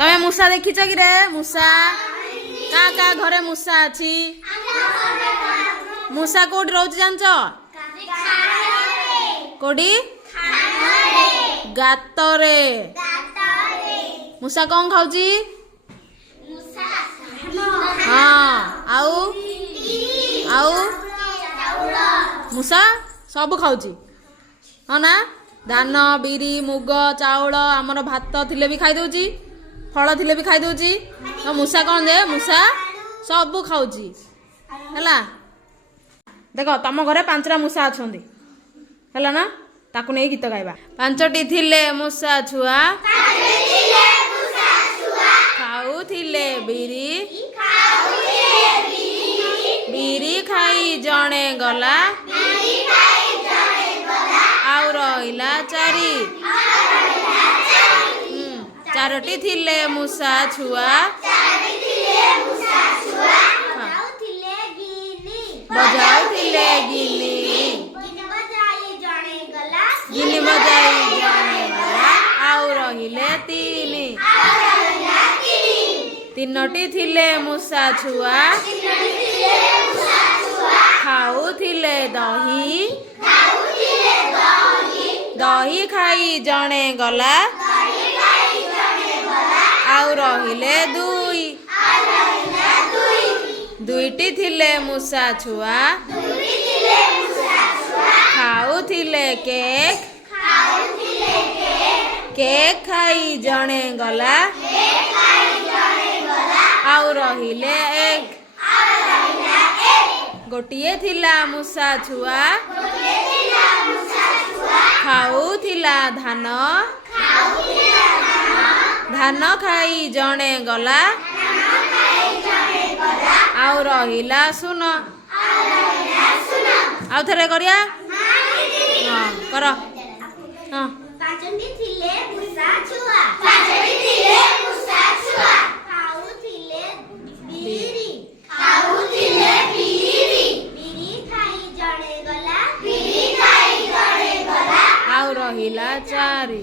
तमे मूषा देखिच कि रे मूषा का का घरे मूषा अछि मूषा कोठी रहउछ जानछ कोठी गातरे मूषा कौन खाउची हाँ आउ आउ मूषा सब खाउची हाँ ना धान बिरी मुग चाउल आमर भात थिले भी खाई दउची फल थिले भी खाई दउची तो मूषा कौन दे मूषा सब खाउची हैला देख तम घरे 5टा मूषा अछंती हैला ना ताकू नहीं गीत गाइबा 5टी थिले मूषा छुआ खाउथिले बिरी बिरी खाई जणे गला आउ रहिला 4टी थिले मूषा छुआ बजाउथिले गिनी गिनी बजाई जणे गला आउ रहिले 3टी थिले मूषा छुआ खाउथिले दही दही खाई जणे गला आउ रहिले 2टी थिले मूषा छुआ खाउथिले केक केक खाई जणे गला आउ रहिले 1 गोटिए थिला मूषा छुआ खाउथिला धान धान खाई जणे गला आउ रहिला सुन आउ थरे करिया हाँ कर हाँ 5टी थिले मूषा छुआ खाउथिले बिरी बिरी खाई जणे गला आउ रहिला 4